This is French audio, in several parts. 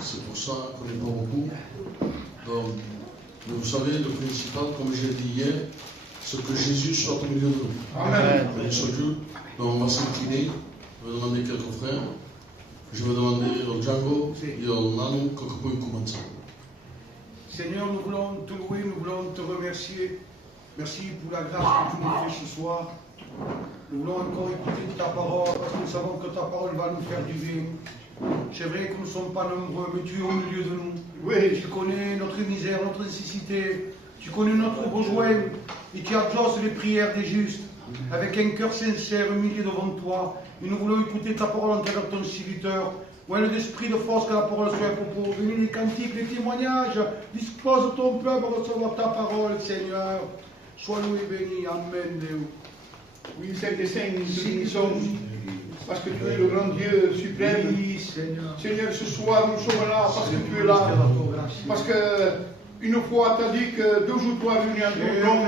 c'est pour ça qu'on n'est pas beaucoup. Donc, vous savez, le principal, comme j'ai dit hier, c'est que Jésus soit au milieu de nous. Amen. Donc, on va s'incliner. Je vais demander quelques frères. Je vais demander au Django et au Manu que vous pouvez commencer. Seigneur, nous voulons te louer, nous voulons te remercier. Merci pour la grâce que tu nous fais ce soir. Nous voulons encore écouter ta parole parce que nous savons que ta parole va nous faire du bien. C'est vrai que nous ne sommes pas nombreux, mais tu es au milieu de nous. Oui. Tu connais notre misère, notre nécessité. Tu connais notre besoin et tu exauces les prières des justes. Avec un cœur sincère, humilié devant toi. Et nous voulons écouter ta parole en tant que ton serviteur. Ouais, l'esprit de force que la parole soit pour venir les cantiques, les témoignages. Dispose ton peuple à recevoir ta parole, Seigneur. Sois loué et béni. Amen. Oui, Saint-Saint, nous te bénissons parce que tu es le grand Dieu suprême. Oui, Seigneur. Seigneur, ce soir, nous sommes là parce que tu es là. Parce que une fois, tu as dit que 2 ou 3 réunis en ton nom,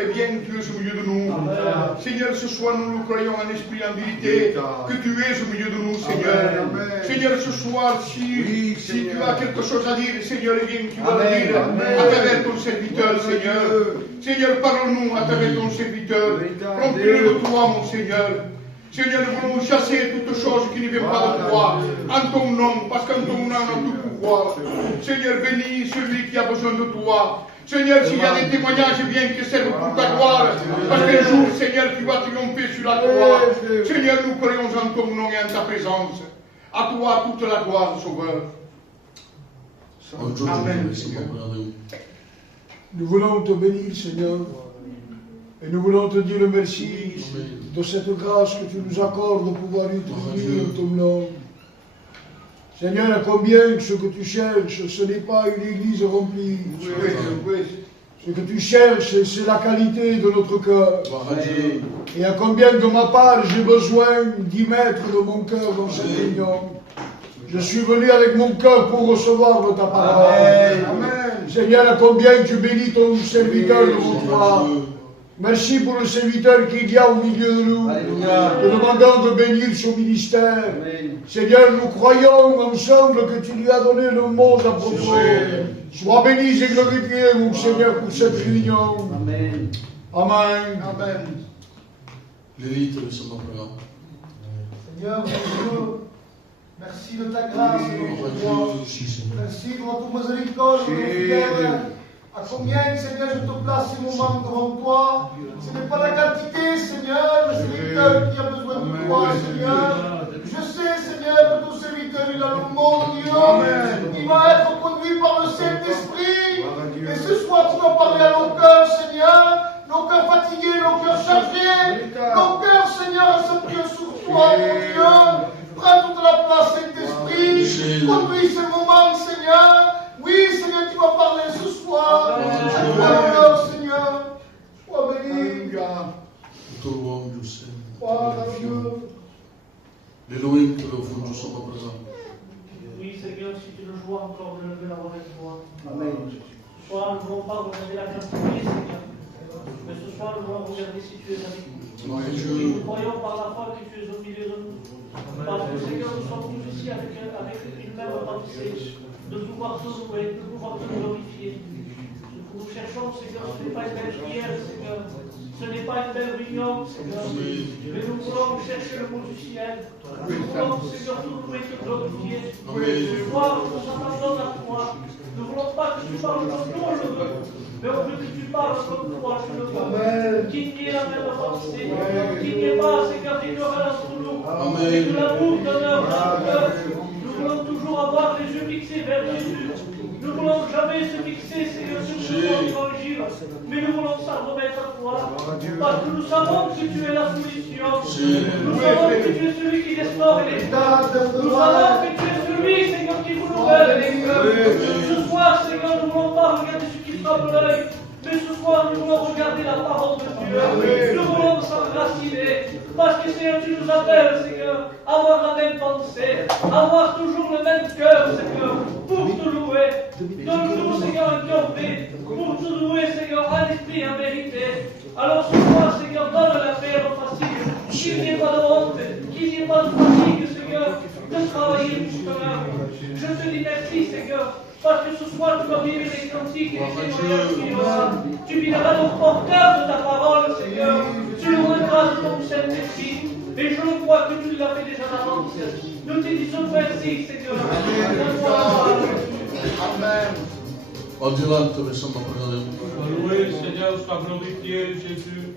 eh bien, tu es au milieu de nous. Amen. Seigneur, ce soir, nous le croyons en esprit, en vérité, que tu es au milieu de nous, Seigneur. Amen. Seigneur, ce soir, si tu as quelque chose à dire, Seigneur, eh bien, tu vas le dire à travers ton serviteur, Seigneur. Seigneur, parle-nous à travers ton serviteur. Remplis-le de toi, mon Seigneur. Seigneur, nous voulons chasser toutes choses qui ne viennent pas de toi, en ton nom, parce qu'en ton nom, on a tout pouvoir. Seigneur, bénis celui qui a besoin de toi. Seigneur, s'il y a des témoignages, bien qu'ils servent pour ta gloire, parce qu'un jour, Seigneur, tu vas triompher sur la croix. Seigneur, nous croyons en ton nom et en ta présence. À toi toute la gloire, Sauveur. Amen. Nous voulons te bénir, Seigneur. Et nous voulons te dire merci de cette grâce que tu nous accordes de pouvoir utiliser ton nom. Seigneur, combien ce que tu cherches, ce n'est pas une église remplie. Ce que tu cherches, c'est la qualité de notre cœur. Et à combien de ma part j'ai besoin d'y mettre de mon cœur dans cette réunion. Je suis venu avec mon cœur pour recevoir de ta parole. Amen. Seigneur, à combien tu bénis ton serviteur devant toi. Merci pour le serviteur qu'il y a au milieu de nous. Te demandons de bénir son ministère. Amen. Seigneur, nous croyons ensemble que tu lui as donné le mot à propos. Sois béni et glorifié, mon Seigneur, pour cette réunion. Amen. Amen. Amen. L'élite de ce nom-là. Seigneur, bonjour. Merci de ta grâce et de ton droit. Merci de votre miséricorde, à combien, Seigneur, je te place ces moments devant toi. Ce n'est pas la quantité, Seigneur, mais c'est le cœur qui a besoin de toi, Seigneur. Je sais, Seigneur, que ton serviteur, il a le mot de Dieu. Il va être conduit par le Saint-Esprit. Et ce soir, tu vas parler à nos cœurs, Seigneur. Nos cœurs fatigués, nos cœurs chargés. Nos cœurs, Seigneur, s'appuient sur toi, mon Dieu. Prends toute la place, Saint-Esprit. Conduis ce moment, Seigneur. Oui, Seigneur, tu vas parler ce soir. Alors, Seigneur, sois béni. Sois Dieu. L'Élohim que le fond du soir présent. Oui, Seigneur, si tu le joues encore de lever la voix avec toi. Amen. Ce soir, nous ne voulons pas regarder la quantité, Seigneur. Mais ce soir, nous voulons regarder si tu es avec nous. Nous croyons par la foi que tu es au milieu de nous. Parce que, Seigneur, nous sommes tous ici avec une même pensée. De pouvoir te louer, de pouvoir te glorifier. Ce que nous cherchons, Seigneur, ce n'est pas une belle prière, Seigneur. Ce n'est pas une belle réunion, Seigneur. Mais nous voulons chercher le mot du ciel. Nous voulons, Seigneur, te louer, te glorifier. Ce soir, nous nous attendons à toi. Nous ne voulons pas que tu parles comme nous, on le veut. Mais on veut que tu parles comme toi, tu le veux. Qu'il n'y ait la même pensée. Qu'il n'y ait pas, Seigneur, d'ignorance entre nous. Et que l'amour demeure dans notre cœur. Nous voulons toujours avoir les yeux fixés vers Jésus. Nous ne voulons jamais se fixer, Seigneur, sur le évangile, mais nous voulons s'en remettre à toi. Parce que nous savons que tu es la solution. Nous savons que tu es celui qui restaure les cœurs. Nous savons que tu es celui, Seigneur, qui vous nouvelle les cœurs. Ce soir, Seigneur, nous ne voulons pas regarder ce qui frappe l'œil. Mais ce soir, nous voulons regarder la parole de Dieu. Nous voulons s'enraciner. Parce que, Seigneur, tu nous appelles, Seigneur, à avoir la même pensée, à avoir toujours le même cœur, Seigneur, pour te louer. Donne-nous, Seigneur, un cœur fait, pour te louer, Seigneur, en esprit et en vérité. Alors ce soir, Seigneur, donne la paix à nos fatigues, qu'il n'y ait pas de honte, qu'il n'y ait pas de fatigue, Seigneur, de travailler jusque-là. Je te dis merci, Seigneur, parce que ce soir tu vas vivre les cantiques et les témoignages qui viendront. Tu viendras nos porteurs de ta parole, Seigneur. Tu nous rendras de ton Saint-Esprit. Et je le crois que tu l'as fait déjà d'avance. Nous te disons merci, Seigneur. Amen. Adelante, laissons ma parole. Loué, Seigneur, sois glorifié, Jésus.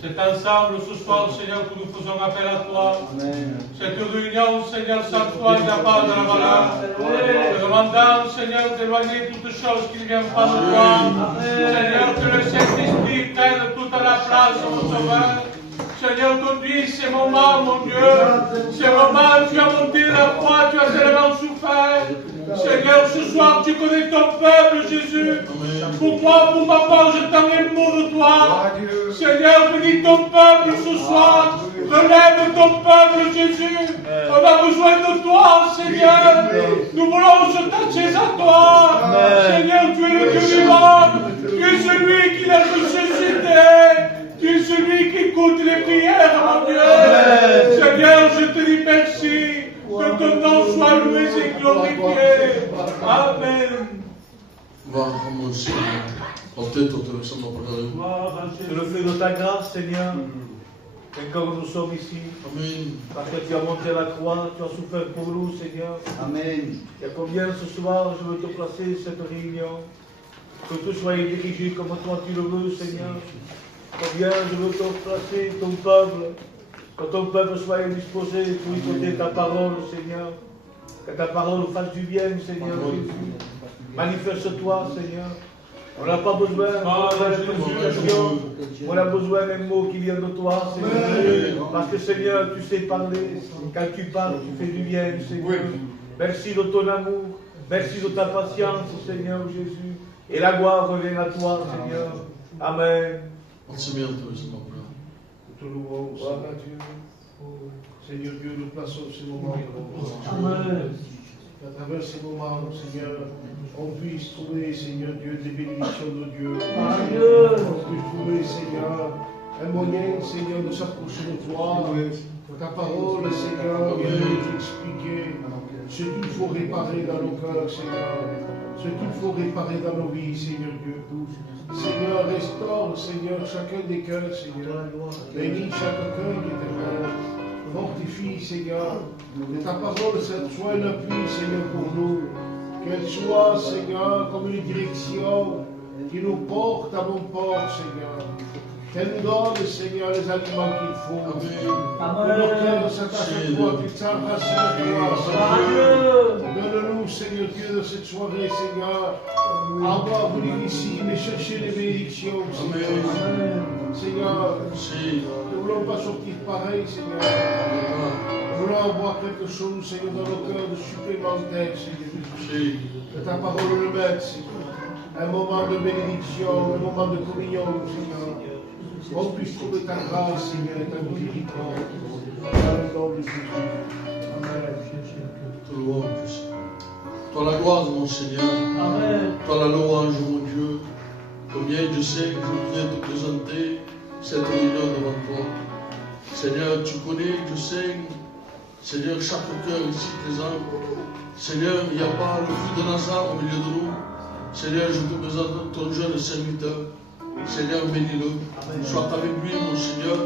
C'est ensemble ce soir, Seigneur, que nous faisons appel à toi. Cette réunion, Seigneur, sans toi, il n'y a pas de la valeur. Te demandons, Seigneur, d'éloigner toutes choses qui ne viennent pas de toi. Seigneur, que le Saint-Esprit prenne toute la place, mon Sauveur. Seigneur, conduis ces moments, mon Dieu. Ces moments où tu as monté la croix, tu as tellement souffert. Seigneur, ce soir, tu connais ton peuple, Jésus. Pour moi, pour ma part, je t'en ai mot de toi. Seigneur, bénis ton peuple ce soir. Relève ton peuple, Jésus. On a besoin de toi, Seigneur. Nous voulons se tacher à toi. Seigneur, tu es le Dieu vivant. Tu es celui qui l'a ressuscité. Tu es celui qui écoute les prières, mon Dieu. Seigneur, je te dis merci. Que ton nom soit loué et glorifié. Amen. Va commencer. Peut-être te laissons ma parole. C'est le fait de ta grâce, Seigneur. Encore nous sommes ici. Amen. Parce que tu as monté la croix, tu as souffert pour nous, Seigneur. Amen. Et combien ce soir je veux te placer cette réunion. Que tout soit dirigé comme toi tu le veux, Seigneur. Combien je veux te placer ton peuple. Que ton peuple soit disposé pour écouter ta parole, Seigneur. Que ta parole fasse du bien, Seigneur Jésus. Manifeste-toi, Seigneur. On n'a pas besoin d'explication. On a besoin d'un mot qui vient de toi, Seigneur. Parce que, Seigneur, tu sais parler. Quand tu parles, tu fais du bien, Seigneur. Merci de ton amour. Merci de ta patience, Seigneur Jésus. Et la gloire revient à toi, Seigneur. Amen. Merci bien, te laissons ma parole. Te louons, Seigneur Dieu. Seigneur Dieu, nous plaçons ces moments Amen. à travers ces moments, Seigneur, on puisse trouver, Seigneur Dieu, des bénédictions de Dieu. On puisse trouver, Seigneur, un moyen, Seigneur, de s'approcher de toi. Ta parole, Seigneur, vient nous expliquer ce qu'il faut réparer dans nos cœurs, Seigneur. Ce qu'il faut réparer dans nos vies, Seigneur Dieu. Seigneur, restaure, Seigneur, chacun des cœurs, Seigneur. Bénis chaque cœur, Éternel. Fortifie, Seigneur. Que ta parole soit un appui, Seigneur, pour nous. Qu'elle soit, Seigneur, comme une direction qui nous porte à bon port, Seigneur. Qu'elle nous donne, Seigneur, les aliments qu'il faut. Que nos cœurs s'attachent à toi, qu'ils s'enracine à toi. Donne-nous, Seigneur Dieu, de cette soirée, Seigneur, à avoir venir ici, mais chercher les bénédictions, Seigneur. Seigneur, nous ne voulons pas sortir pareil, Seigneur. Nous voulons avoir quelque chose, Seigneur, dans nos cœurs de supplémentaire, Seigneur. Que ta parole le mette, Seigneur. Un moment de bénédiction, un moment de communion, Seigneur. On puisse trouver ta grâce, Seigneur, et ta miséricorde. Dans le nom de Jésus. Amen. Te louons, Christ. Toi la gloire, mon Seigneur. Amen. Toi la louange, mon Dieu. Combien je sais que je voudrais te présenter cette réunion devant toi. Seigneur, tu connais, je sais, Seigneur, chaque cœur ici présent. Seigneur, il n'y a pas le fruit de Nazareth au milieu de nous. Seigneur, je te présente ton jeune serviteur. Seigneur, bénis-le. Sois avec lui, mon Seigneur.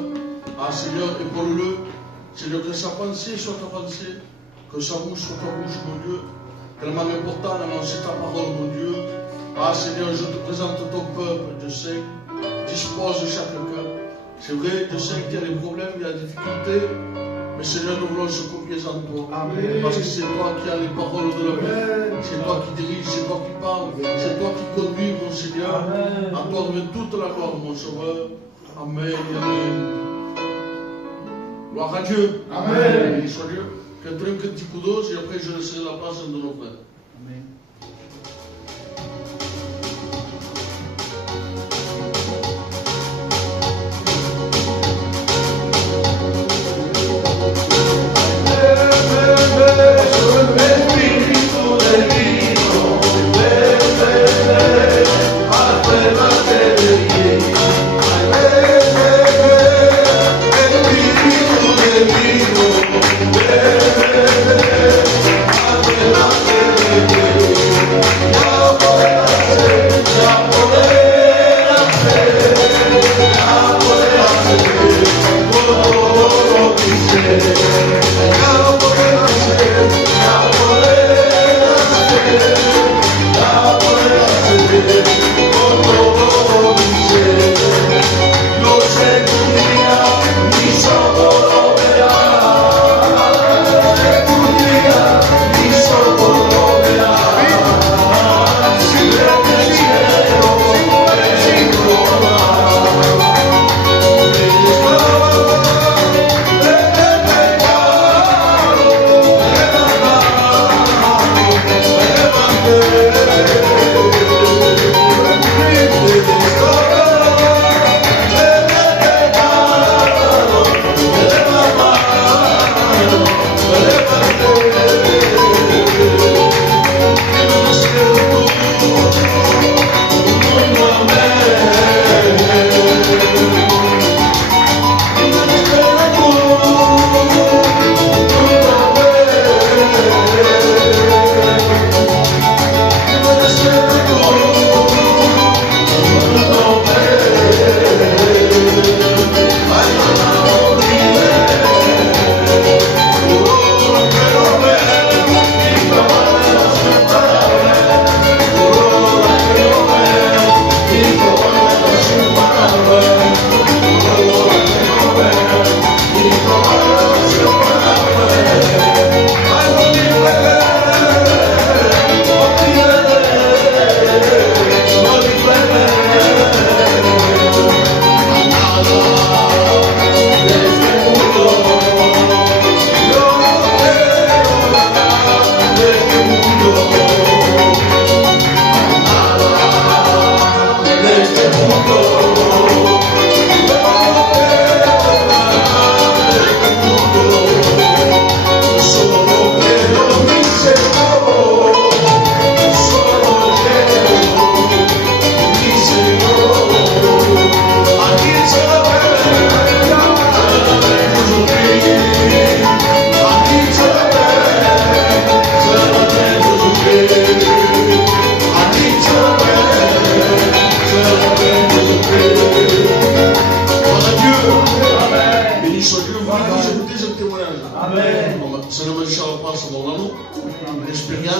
Ah, Seigneur, épaule-le. Seigneur, que sa pensée soit ta pensée. Que sa bouche soit ta bouche, mon Dieu. Tellement important d'annoncer ta parole, mon Dieu. Ah, Seigneur, je te présente ton peuple. Je sais, dispose de chaque cœur. C'est vrai, je sais qu'il y a des problèmes, il y a des difficultés. Mais Seigneur, nous voulons se confier en toi. Amen. Parce que c'est toi qui as les paroles de la vie. C'est toi qui dirige, c'est toi qui parle. C'est toi qui conduis, mon Seigneur. Amen. À toi revient toute la gloire, mon Sauveur. Amen. Amen. Gloire à Dieu. Amen. Béni soit Dieu. Quelqu'un un petit coup d'os et après je laisserai la place de nos frères. Amen. Amen.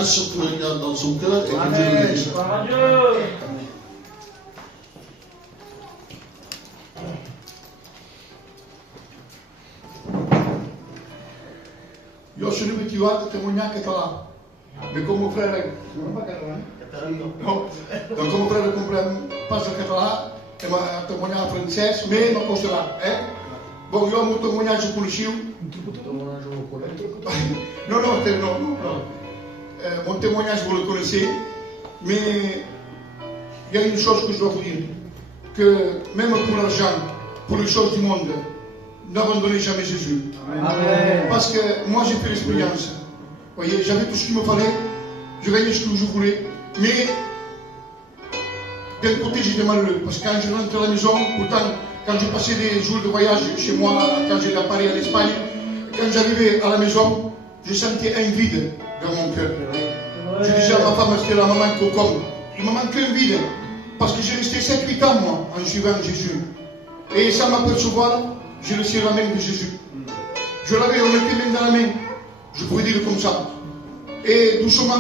confiance qu'il y a dans son cœur et que Dieu le bénisse. Gloire à Dieu. Io sono abituato a testimoniare català, mais comme mon frère, non pas catalan, non, donc comme mon frère ne comprend pas le catalan, et m'a témoigné en français, mais non pas cela, hein? Bon, io ho un témoignage conosciuto. Non, mon témoignage vous le connaissez, mais il y a une chose que je dois vous dire, que même pour l'argent, pour les choses du monde, n'abandonnez jamais Jésus. Amen. Parce que moi j'ai fait l'expérience. Vous voyez, j'avais tout ce qu'il me fallait, je gagnais ce que je voulais, mais d'un côté j'étais malheureux, parce que quand je rentrais à la maison, pourtant quand je passais des jours de voyage chez moi, quand j'étais à Paris, en Espagne, quand j'arrivais à la maison, je sentais un vide dans mon cœur. Je disais à ma femme, c'était la maman Cocom, il me manquait un vide, parce que j'ai resté 7-8 ans moi, en suivant Jésus. Et sans m'apercevoir, j'ai laissé la main de Jésus. Je l'avais, on mettait main dans la main, je pouvais dire comme ça. Et doucement,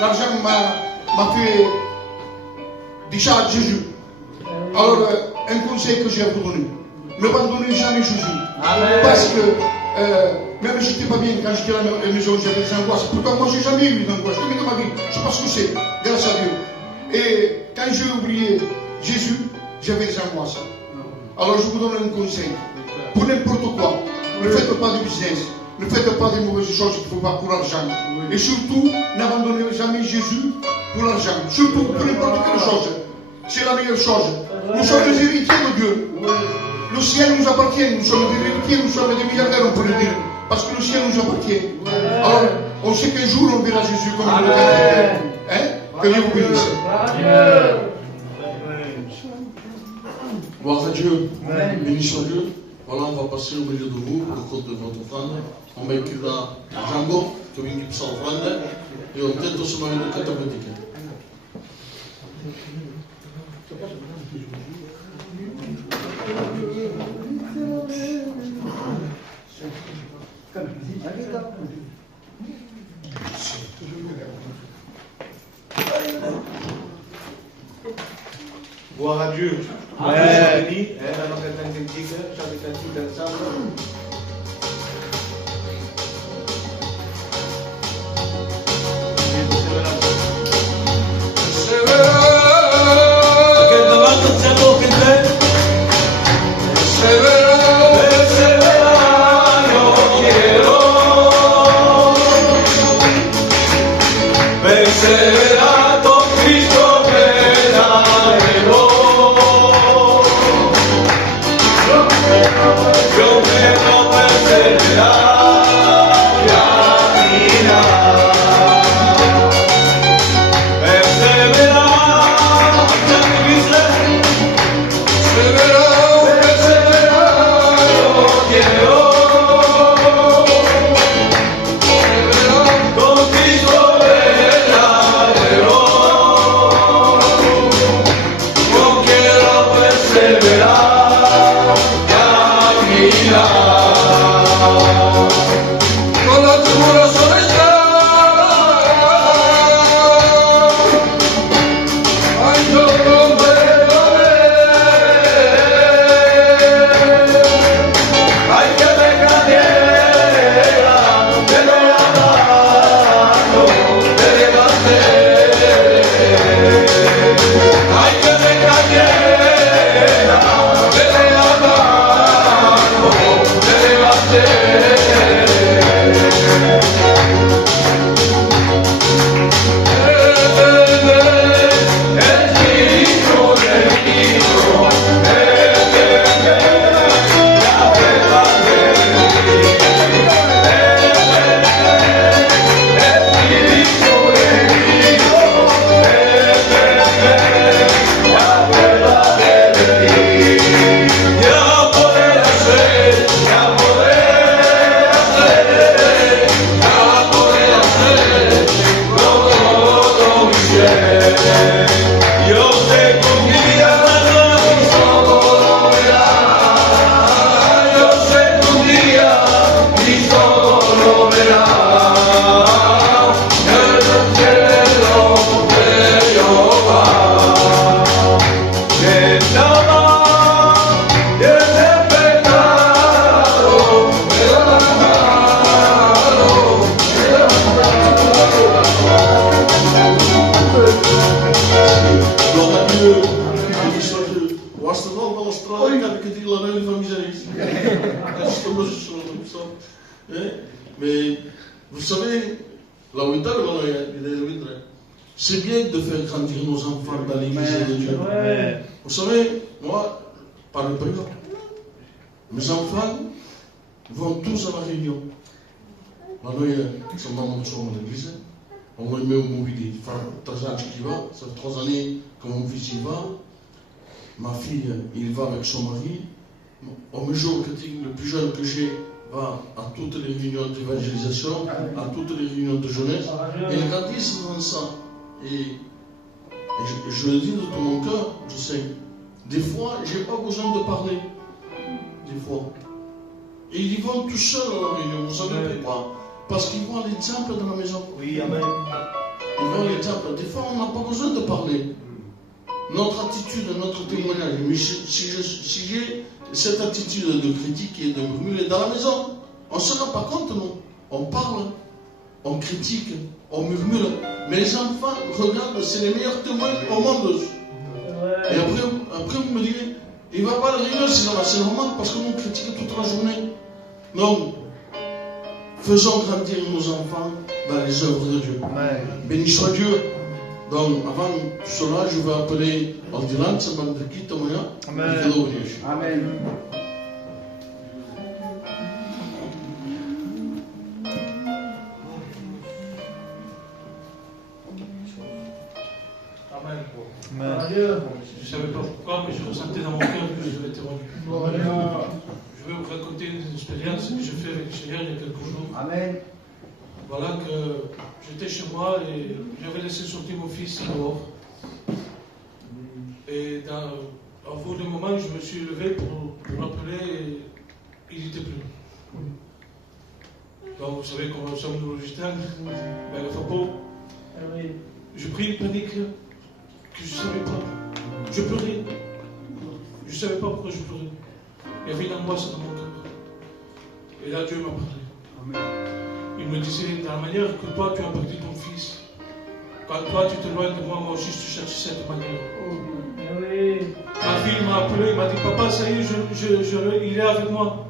l'argent m'a fait décharger Jésus. Alors, un conseil que j'ai à vous donner, n'abandonnez jamais Jésus. Amen. Parce que même si je n'étais pas bien quand j'étais à la maison, j'avais des angoisses. Pourtant, moi, je n'ai jamais eu d'angoisse, jamais dans ma vie. Je ne sais pas ce que c'est, grâce à Dieu. Et quand j'ai oublié Jésus, j'avais des angoisses. Alors, je vous donne un conseil. Pour n'importe quoi, ne faites pas de business, ne faites pas de mauvaises choses qu'il ne faut pas pour l'argent. Et surtout, n'abandonnez jamais Jésus pour l'argent. Surtout pour n'importe quelle chose. C'est la meilleure chose. Nous sommes les héritiers de Dieu. Le ciel nous appartient. Nous sommes des héritiers, nous sommes des milliardaires, on peut le dire. Parce que le ciel nous appartient. Alors, on sait qu'un jour on verra Jésus comme il le dit. Hein? Que Dieu vous bénisse. Gloire à Dieu. Gloire à Dieu. Bénissons Dieu. Voilà, on va passer au milieu de vous, le compte de votre offrande. On va écrire là Django, que vous écrivez sa offrande, et on tente ce moment de catapultique. Gloire à Dieu. Amen. Béni. La nossa cantiga, já de cantiga ensemble. Con Cristo verdaderero. Hein? Mais vous savez, c'est bien de faire grandir nos enfants dans l'église de Dieu. Ouais. Vous savez, moi, par exemple, mes enfants vont tous à la réunion. Maintenant, ils sont dans l'église. On les met au mobilier. Il fait 3 ans qu'il va. Ça fait 3 années que mon fils y va. Ma fille, il va avec son mari. Au même jour que le plus jeune que j'ai va à toutes les réunions d'évangélisation, à toutes les réunions de jeunesse. Et ils grandissent dans ça. Et je le dis de tout mon cœur, je sais. Des fois, je n'ai pas besoin de parler. Des fois. Et ils vont tout seuls à la réunion. Vous savez pourquoi? Parce qu'ils voient l'exemple dans la maison. Oui, amen. Ils voient l'exemple. Des fois, on n'a pas besoin de parler. Notre attitude, notre témoignage. Mais si j'ai cette attitude de critique et de murmurer dans la maison, on ne se rend pas compte, non? On parle, on critique, on murmure. Mais les enfants regardent, c'est les meilleurs témoins au monde. Et après vous me dites, il ne va pas à la réunion, c'est normal parce que nous critiquons toute la journée. Non. Faisons grandir nos enfants dans les œuvres de Dieu. Amen. Béni soit Dieu. Donc, avant tout cela, je vais appeler Ordinance, Mandriki, Tomoya. Amen. Amen. Amen. Amen. Je ne savais pas pourquoi, mais je ressentais dans mon cœur que je devais témoigner. Je vais vous raconter une expérience que j'ai faite avec le Seigneur il y a quelques jours. Amen. Voilà que j'étais chez moi et j'avais laissé sortir mon fils dehors. Et au bout d'un moment, je me suis levé pour l'appeler et il n'était plus. Donc vous savez comment nous sommes nous Augustins, ben, le Fapo. Je pris une panique que je ne savais pas. Je pleurais. Je ne savais pas pourquoi je pleurais. Il y avait une angoisse dans mon cœur. Et là, Dieu m'a parlé. Il me disait, dans la manière que toi, tu as perdu ton fils, quand toi, tu t'éloignes de moi, moi aussi, je te cherche de cette manière. Ma fille m'a appelé, il m'a dit, papa, ça y est, il est avec moi.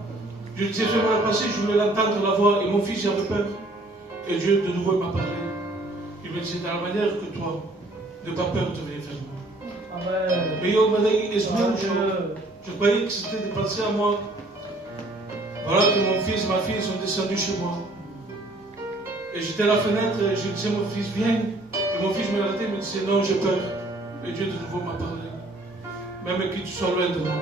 Je lui ai fait mal passer, je voulais l'entendre la voix, et mon fils avait peur. Et Dieu, de nouveau, m'a parlé. Il me disait, dans la manière que toi, n'aie pas peur de venir vers moi. Mais je croyais que c'était de penser à moi. Voilà que mon fils et ma fille sont descendus chez moi. Et j'étais à la fenêtre et je disais, mon fils, viens. Et mon fils me regardait et me disait, non, j'ai peur. Et Dieu de nouveau m'a parlé. Même que tu sois loin de moi,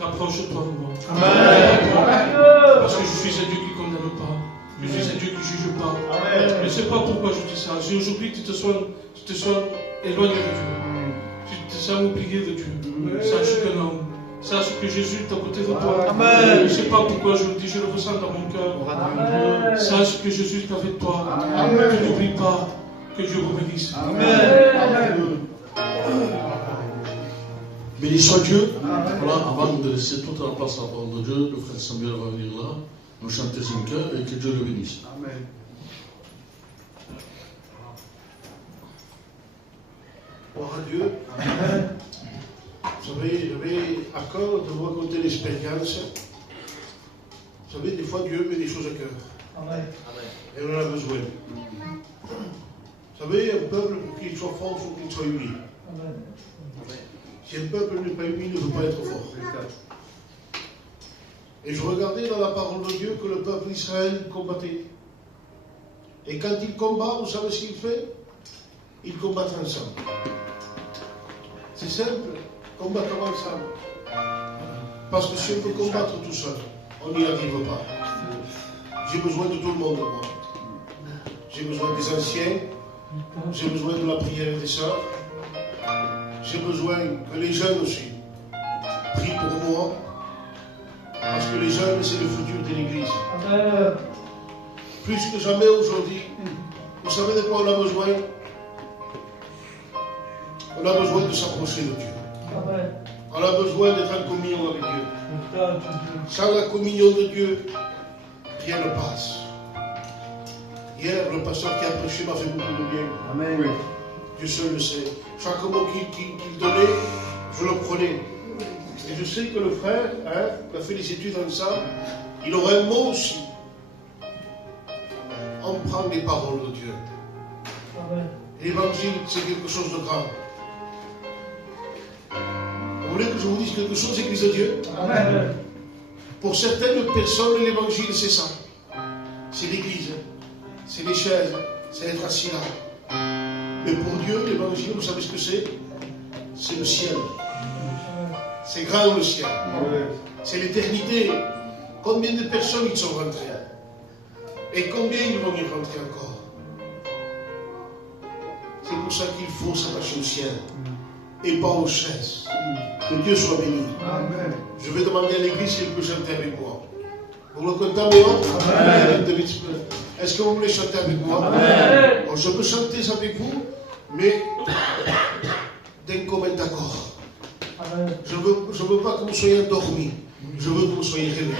rapproche-toi de moi. Amen. Parce que je suis un Dieu qui ne condamne pas. Je suis un Dieu qui ne juge pas. Amen. Je ne sais pas pourquoi je dis ça. Si aujourd'hui tu te sens éloigné de Dieu, tu te sens oublié de Dieu, sache que non. Sache que Jésus est à côté de toi. Amen. Je ne sais pas pourquoi je le dis, je le ressens dans mon cœur. Amen. Sache que Jésus est avec toi. Amen. Tu n'oublies pas que Dieu vous bénisse. Amen. Béni soit Dieu. Voilà, avant de laisser toute la place à la parole de Dieu, le frère Samuel va venir là, nous chanter son cœur et que Dieu le bénisse. Amen. Gloire à Dieu. Amen. Vous savez, j'avais à cœur de vous raconter l'expérience. Vous savez, des fois, Dieu met des choses à cœur. Amen. Et on en a besoin. Vous savez, un peuple, pour qu'il soit fort, il faut qu'il soit uni. Amen. Si un peuple n'est pas uni, il ne peut pas être fort. Et je regardais dans la parole de Dieu que le peuple d'Israël combattait. Et quand il combat, vous savez ce qu'il fait? Ils combattent ensemble. C'est simple, combattons ensemble. Parce que si on peut combattre tout seul, on n'y arrive pas. J'ai besoin de tout le monde, moi. J'ai besoin des anciens, j'ai besoin de la prière des sœurs, j'ai besoin que les jeunes aussi prient pour moi, parce que les jeunes, c'est le futur de l'Église. Plus que jamais aujourd'hui, vous savez de quoi on a besoin? On a besoin de s'approcher de Dieu. On a besoin d'être en communion avec Dieu. Sans la communion de Dieu, rien ne passe. Hier, le pasteur qui a prêché m'a fait beaucoup de bien. Amen. Oui. Dieu seul le sait. Chaque mot qu'il donnait, je le prenais. Et je sais que le frère, qui a fait les études ensemble, il aurait un mot aussi on prend les paroles de Dieu. Amen. L'évangile, c'est quelque chose de grand. Vous voulez que je vous dise quelque chose, Église de Dieu? Amen. Pour certaines personnes, l'évangile, c'est ça. C'est l'église, c'est les chaises, c'est être assis là. Mais pour Dieu, l'évangile, vous savez ce que c'est? C'est le ciel. C'est grand le ciel. C'est l'éternité. Combien de personnes ils sont rentrés? Et combien ils vont y rentrer encore? C'est pour ça qu'il faut s'attacher au ciel et pas aux chaises. Que Dieu soit béni. Amen. Je vais demander à l'église si elle peut chanter avec moi. Vous le comptez, Amen. Est-ce que vous voulez chanter avec moi? Amen. Bon, je peux chanter ça avec vous, mais d'un commun d'accord. Amen. Je ne veux pas que vous soyez endormis. Je veux que vous soyez réveillés.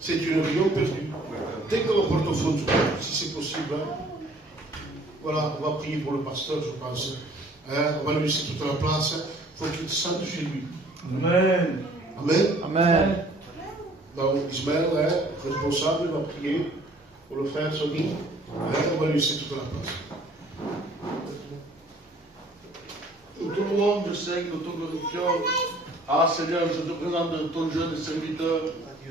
C'est une réunion perdue. Dès que le portefeuille, si c'est possible, voilà, on va prier pour le pasteur, je pense. On va lui laisser toute la place. Il faut qu'il se sente chez lui. Amen. Amen. Amen. Donc Ismaël, responsable, va prier pour le frère Sonny. On va lui laisser toute la place. Nous te louons, je sais que nous te glorifions Ah Seigneur, je te présente ton jeune serviteur.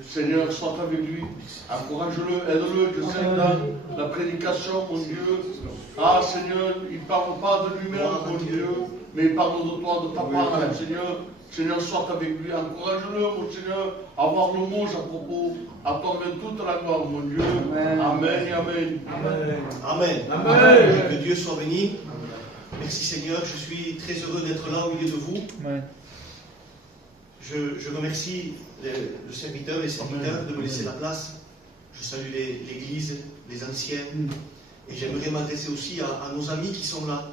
Seigneur, sois avec lui. Encourage-le, aide-le, je sais que dans la prédication, mon Dieu. Ah Seigneur, il ne parle pas de lui-même, mon Dieu, mais il parle de toi, de ta parole, Seigneur. Seigneur, sois avec lui. Encourage-le, mon Seigneur, à avoir le mot à propos, à t'emmener toute la gloire, mon Dieu. Amen et Amen. Amen. Amen. Que Dieu soit béni. Merci Seigneur, je suis très heureux d'être là au milieu de vous. Amen. Je remercie le serviteur et les serviteurs de me laisser la place. Je salue l'Église, les anciens. Et j'aimerais m'adresser aussi à nos amis qui sont là.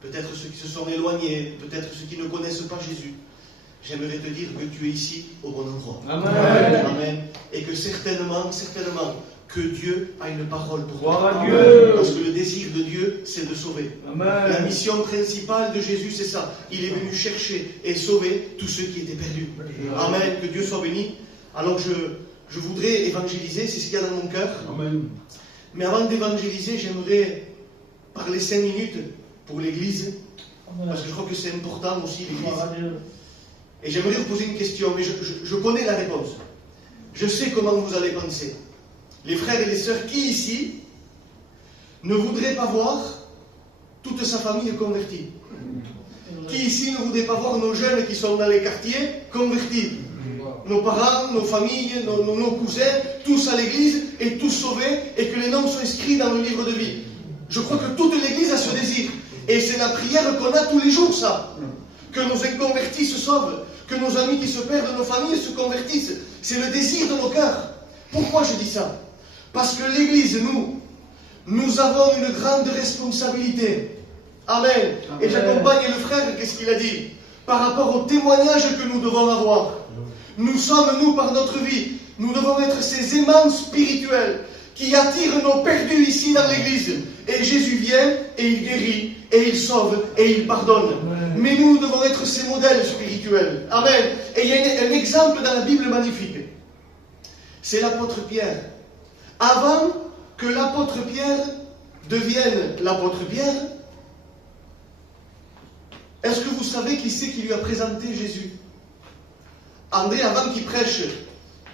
Peut-être ceux qui se sont éloignés, peut-être ceux qui ne connaissent pas Jésus. J'aimerais te dire que tu es ici au bon endroit. Amen. Amen. Et que certainement, que Dieu a une parole pour toi. Gloire à Dieu. Parce que le désir de Dieu, c'est de sauver. Amen. La mission principale de Jésus, c'est ça. Il est venu chercher et sauver tous ceux qui étaient perdus. Amen. Que Dieu soit béni. Alors je voudrais évangéliser, c'est ce qu'il y a dans mon cœur. Amen. Mais avant d'évangéliser, j'aimerais parler 5 minutes pour l'Église. Parce que je crois que c'est important aussi, l'Église. Et j'aimerais vous poser une question, mais je connais la réponse. Je sais comment vous allez penser. Les frères et les sœurs, qui ici ne voudrait pas voir toute sa famille convertie? Qui ici ne voudrait pas voir nos jeunes qui sont dans les quartiers convertis? Nos parents, nos familles, nos cousins, tous à l'église et tous sauvés et que les noms soient inscrits dans le livre de vie. Je crois que toute l'église a ce désir. Et c'est la prière qu'on a tous les jours, ça. Que nos inconvertis se sauvent, que nos amis qui se perdent, nos familles se convertissent. C'est le désir de nos cœurs. Pourquoi je dis ça? Parce que l'Église, nous avons une grande responsabilité. Amen. Et j'accompagne le frère, qu'est-ce qu'il a dit? Par rapport au témoignage que nous devons avoir. Nous sommes, nous, par notre vie, nous devons être ces aimants spirituels qui attirent nos perdus ici dans l'Église. Et Jésus vient et il guérit, et il sauve, et il pardonne. Amen. Mais nous devons être ces modèles spirituels. Amen. Et il y a un exemple dans la Bible magnifique. C'est l'apôtre Pierre. Avant que l'apôtre Pierre devienne l'apôtre Pierre, est-ce que vous savez qui c'est qui lui a présenté Jésus? André, avant qu'il prêche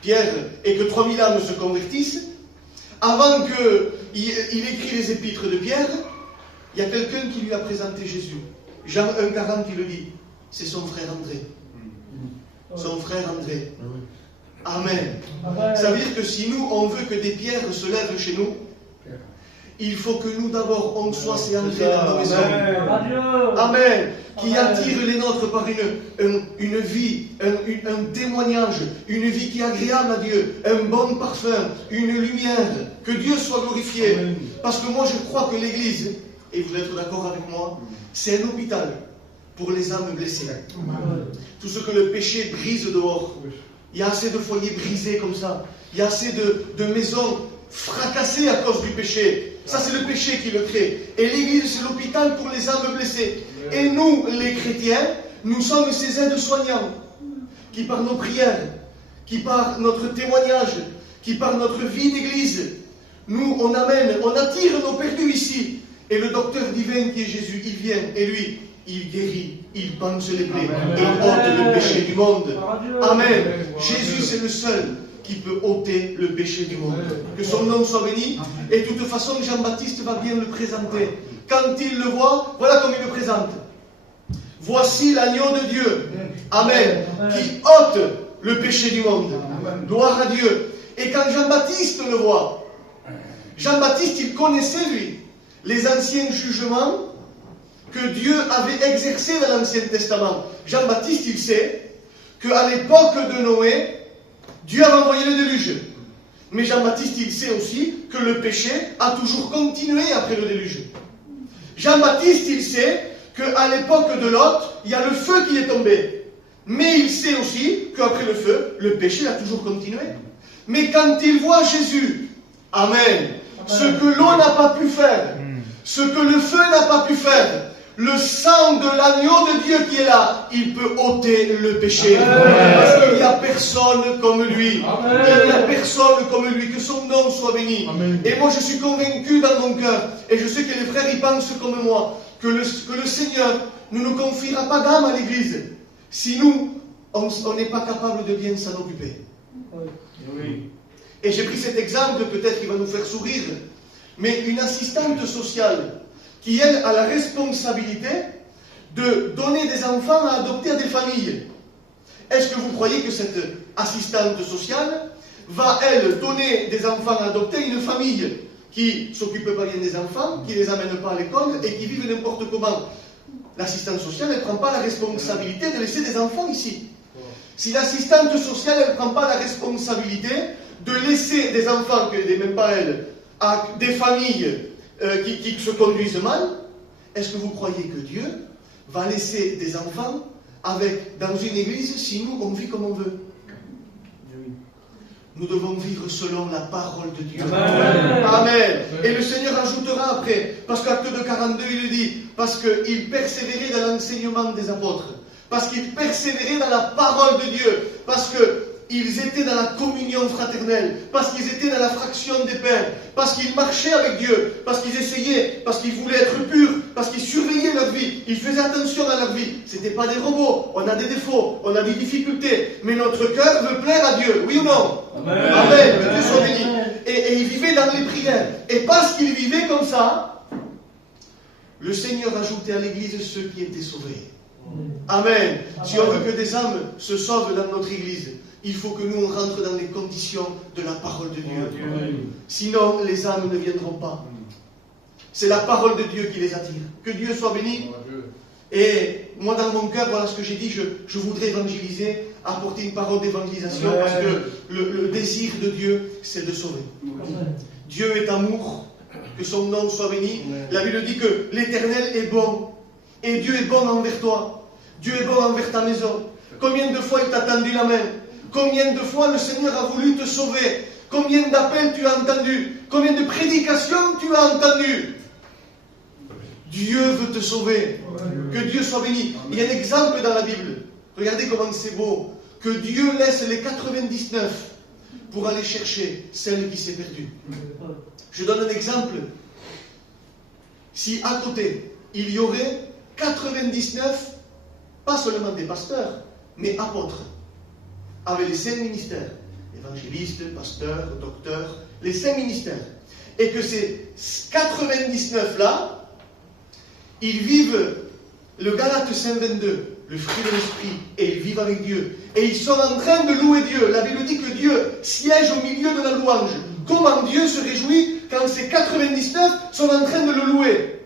Pierre et que 3000 âmes se convertissent, avant qu'il écrit les épîtres de Pierre, il y a quelqu'un qui lui a présenté Jésus. Jean 1,40, il le dit. C'est son frère André. Son frère André. Amen. Ça veut dire que si nous, on veut que des pierres se lèvent chez nous, il faut que nous d'abord, on soit ces André dans nos maisons. Amen. Qui attire les nôtres par une vie, un témoignage, une vie qui est agréable à Dieu, un bon parfum, une lumière. Que Dieu soit glorifié. Parce que moi, je crois que l'Église, et vous êtes d'accord avec moi, c'est un hôpital pour les âmes blessées. Tout ce que le péché brise dehors. Il y a assez de foyers brisés comme ça. Il y a assez de maisons fracassées à cause du péché. Ça, c'est le péché qui le crée. Et l'Église, c'est l'hôpital pour les âmes blessées. Et nous, les chrétiens, nous sommes ces aides-soignants qui, par nos prières, qui par notre témoignage, qui par notre vie d'Église, nous, on amène, on attire nos perdus ici. Et le docteur divin qui est Jésus, il vient et lui, il guérit, il panse les plaies, il ôte le péché du monde. Amen. Jésus, c'est le seul qui peut ôter le péché du monde. Que son nom soit béni. Et de toute façon, Jean-Baptiste va bien le présenter. Quand il le voit, voilà comme il le présente. Voici l'agneau de Dieu. Amen. Qui ôte le péché du monde. Gloire à Dieu. Et quand Jean-Baptiste le voit, Jean-Baptiste, il connaissait, lui, les anciens jugements que Dieu avait exercés dans l'Ancien Testament. Jean-Baptiste, il sait qu'à l'époque de Noé, Dieu avait envoyé le déluge. Mais Jean-Baptiste, il sait aussi que le péché a toujours continué après le déluge. Jean-Baptiste, il sait qu'à l'époque de Lot, il y a le feu qui est tombé. Mais il sait aussi qu'après le feu, le péché a toujours continué. Mais quand il voit Jésus, Amen, ce que l'eau n'a pas pu faire, ce que le feu n'a pas pu faire, le sang de l'agneau de Dieu qui est là, il peut ôter le péché. Parce qu'il n'y a personne comme lui. Il n'y a personne comme lui. Que son nom soit béni. Et moi je suis convaincu dans mon cœur, et je sais que les frères y pensent comme moi, que le Seigneur ne nous confiera pas d'âme à l'Église si nous, on n'est pas capable de bien s'en occuper. Oui. Et j'ai pris cet exemple, peut-être qu'il va nous faire sourire, mais une assistante sociale qui, elle, a la responsabilité de donner des enfants à adopter à des familles. Est-ce que vous croyez que cette assistante sociale va, elle, donner des enfants à adopter à une famille qui ne s'occupe pas bien des enfants, qui ne les amène pas à l'école et qui vivent n'importe comment? L'assistante sociale, elle ne prend pas la responsabilité de laisser des enfants ici. Si l'assistante sociale, elle ne prend pas la responsabilité de laisser des enfants, que n'est même pas elle, à des familles qui se conduisent mal, est-ce que vous croyez que Dieu va laisser des enfants dans une église si nous, on vit comme on veut? Nous devons vivre selon la parole de Dieu. Amen. Amen. Et le Seigneur ajoutera après, parce qu'Acte 2:42, il le dit, parce qu'il persévérait dans l'enseignement des apôtres, parce qu'ils persévéraient dans la parole de Dieu, parce qu'ils étaient dans la communion fraternelle, parce qu'ils étaient dans la fraction des pains, parce qu'ils marchaient avec Dieu, parce qu'ils essayaient, parce qu'ils voulaient être purs, parce qu'ils surveillaient leur vie, ils faisaient attention à leur vie. Ce n'étaient pas des robots, on a des défauts, on a des difficultés, mais notre cœur veut plaire à Dieu, oui ou non? Amen. Amen, que Dieu soit béni. Et ils vivaient dans les prières. Et parce qu'ils vivaient comme ça, le Seigneur ajoutait à l'Église ceux qui étaient sauvés. Amen. Si on veut que des âmes se sauvent dans notre Église, il faut que nous on rentre dans les conditions de la parole de Dieu. Sinon, les âmes ne viendront pas. C'est la parole de Dieu qui les attire. Que Dieu soit béni. Et moi, dans mon cœur, voilà ce que j'ai dit, je voudrais évangéliser, apporter une parole d'évangélisation, parce que le désir de Dieu, c'est de sauver. Dieu est amour, que son nom soit béni. La Bible dit que l'Éternel est bon, et Dieu est bon envers toi. Dieu est bon envers ta maison. Combien de fois il t'a tendu la main? Combien de fois le Seigneur a voulu te sauver? Combien d'appels tu as entendu? Combien de prédications tu as entendues? Dieu veut te sauver. Que Dieu soit béni. Il y a un exemple dans la Bible. Regardez comment c'est beau. Que Dieu laisse les 99 pour aller chercher celle qui s'est perdue. Je donne un exemple. Si à côté, il y aurait 99, pas seulement des pasteurs, mais apôtres, avec les 5 ministères, évangélistes, pasteurs, docteurs, les 5 ministères, et que ces 99-là, ils vivent le Galates 5:22, le fruit de l'esprit, et ils vivent avec Dieu. Et ils sont en train de louer Dieu. La Bible dit que Dieu siège au milieu de la louange. Comment Dieu se réjouit quand ces 99 sont en train de le louer?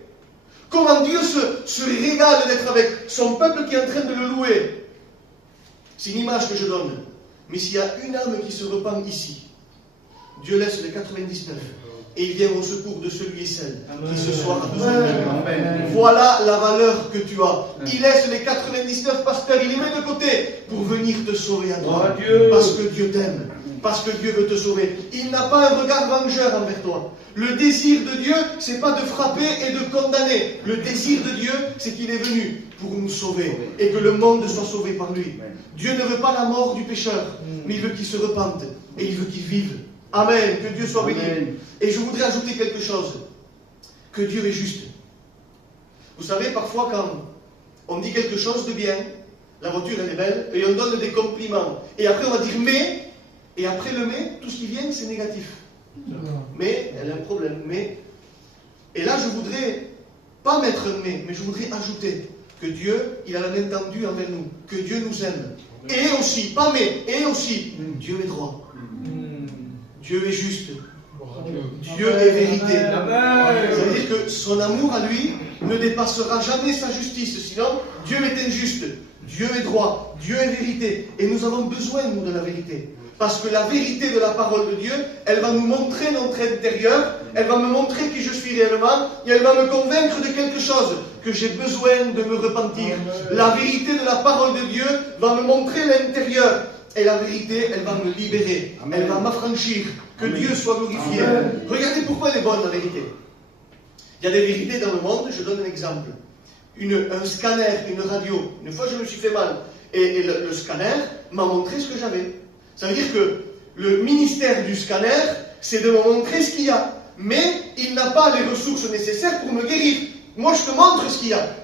Comment Dieu se régale d'être avec son peuple qui est en train de le louer? C'est une image que je donne. Mais s'il y a une âme qui se repent ici, Dieu laisse les 99. Et il vient au secours de celui et celle qui ce soir a besoin de lui. Voilà la valeur que tu as. Il laisse les 99 pasteurs, il les met de côté pour venir te sauver à toi. Parce que Dieu t'aime. Parce que Dieu veut te sauver. Il n'a pas un regard vengeur envers toi. Le désir de Dieu, c'est pas de frapper et de condamner. Le désir de Dieu, c'est qu'il est venu pour nous sauver. Et que le monde soit sauvé par lui. Dieu ne veut pas la mort du pécheur, mais il veut qu'il se repente. Et il veut qu'il vive. Amen, que Dieu soit béni. Et je voudrais ajouter quelque chose. Que Dieu est juste. Vous savez, parfois quand on dit quelque chose de bien, la voiture elle est belle, et on donne des compliments. Et après on va dire mais, et après le mais, tout ce qui vient c'est négatif. Mais, elle a un problème, mais. Et là je voudrais pas mettre un mais je voudrais ajouter que Dieu, il a la main tendue envers nous, que Dieu nous aime. Et aussi, pas mais, et aussi, Dieu est droit. Dieu est juste. Dieu est vérité. Ça veut dire que son amour à lui ne dépassera jamais sa justice. Sinon, Dieu est injuste. Dieu est droit. Dieu est vérité. Et nous avons besoin, nous, de la vérité. Parce que la vérité de la parole de Dieu, elle va nous montrer notre intérieur, elle va me montrer qui je suis réellement, et elle va me convaincre de quelque chose, que j'ai besoin de me repentir. La vérité de la parole de Dieu va me montrer l'intérieur. Et la vérité, elle va me libérer. Amen. Elle va m'affranchir. Que Amen. Dieu soit glorifié. Amen. Regardez pourquoi elle est bonne, la vérité. Il y a des vérités dans le monde. Je donne un exemple. Un scanner, une radio. Une fois, je me suis fait mal. Et le scanner m'a montré ce que j'avais. Ça veut dire que le ministère du scanner, c'est de me montrer ce qu'il y a. Mais il n'a pas les ressources nécessaires pour me guérir. Moi, je te montre ce qu'il y a.